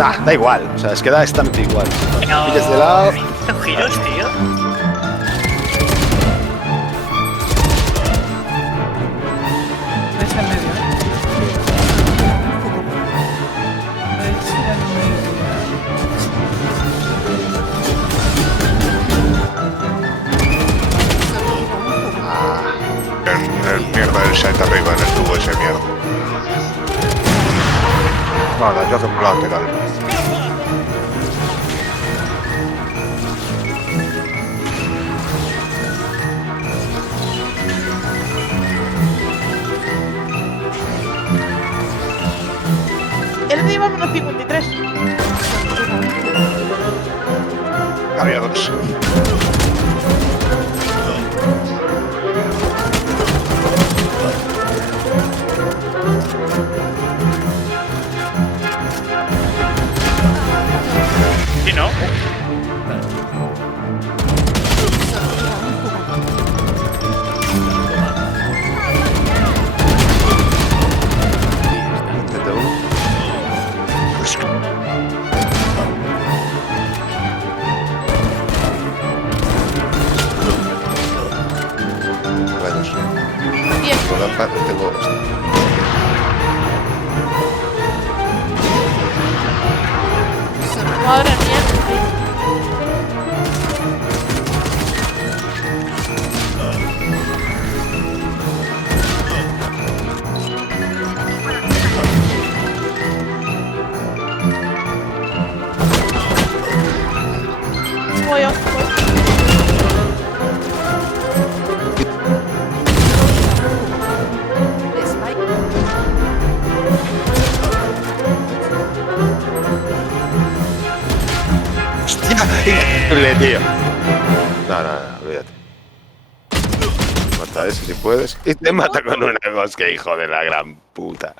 Da igual, o sea, es que da exactamente igual. No, Pilles de lado. son giros, tío. Ves al medio, Ves al medio. El mierda del site arriba, en el tubo ese mierda. Nada, yo hago un lateral. El me lleva menos 53. Había dos. ¿Y no? Pues, Rayos. Bien. Por la parte tengo. Madre mía. Voy a. ¡Hostia! Increíble, tío. No, olvídate. Mata a ese si puedes. Y te mata con una mosca, hijo de la gran puta.